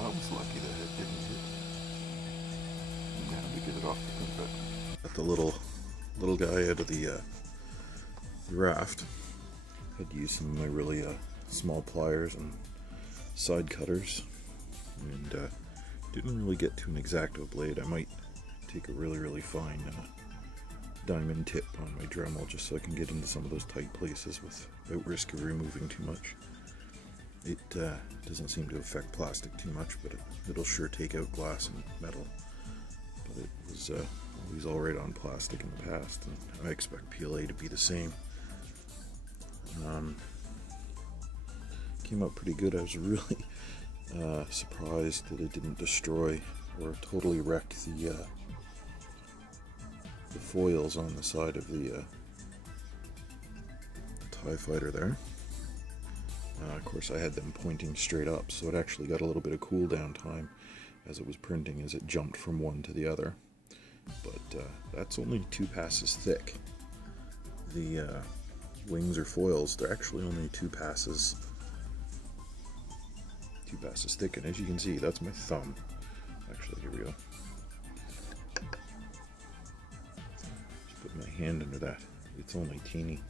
I was lucky that it didn't hit. Now to get it off the front. Got the little guy out of the raft. Had to use some of my really small pliers and side cutters, and didn't really get to an X-Acto blade. I might take a really fine diamond tip on my Dremel just so I can get into some of those tight places without risk of removing too much. It doesn't seem to affect plastic too much, but it'll sure take out glass and metal. But it was always alright on plastic in the past, and I expect PLA to be the same. Came out pretty good. I was really surprised that it didn't destroy or totally wreck the foils on the side of the TIE fighter there. Of course, I had them pointing straight up, so it actually got a little bit of cooldown time as it was printing, as it jumped from one to the other. But that's only 2 passes thick. The wings or foils, they're actually only 2 passes thick, and as you can see, that's my thumb. Actually, here we go. Just put my hand under that. It's only teeny.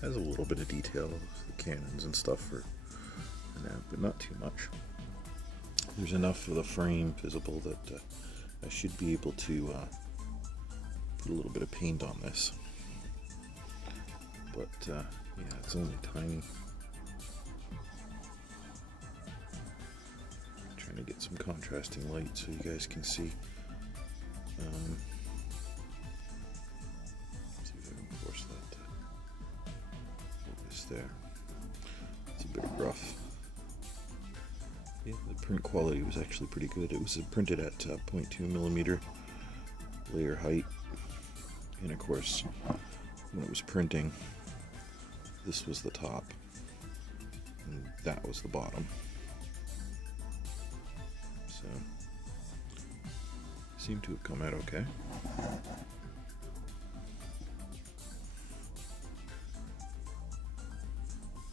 Has a little bit of detail of the cannons and stuff for now, but not too much. There's enough of the frame visible that I should be able to put a little bit of paint on this. But yeah, it's only tiny. Trying to get some contrasting light so you guys can see. See if I can force that focus there. It's a bit rough. Yeah, the print quality was actually pretty good. It was printed at 0.2mm layer height, and of course, when it was printing, this was the top, and that was the bottom. So, seemed to have come out okay.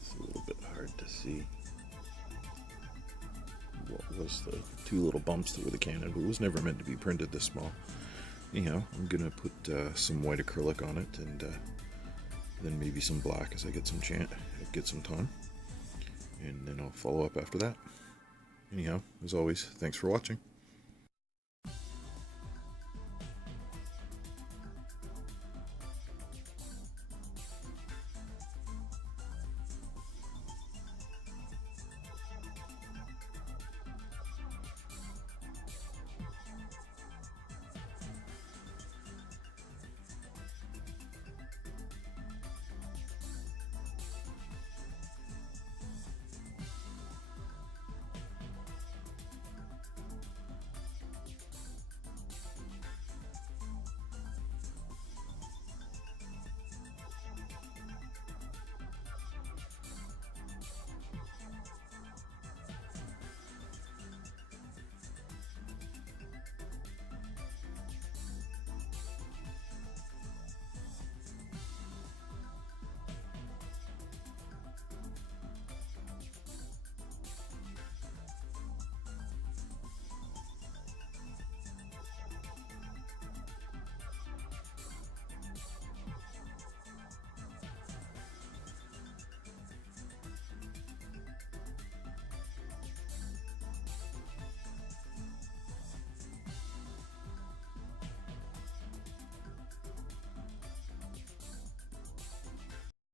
It's a little bit hard to see what was the 2 little bumps that were the cannon, but it was never meant to be printed this small. Anyhow, I'm gonna put some white acrylic on it, and then maybe some black as I get some time, and then I'll follow up after that. Anyhow, as always, thanks for watching.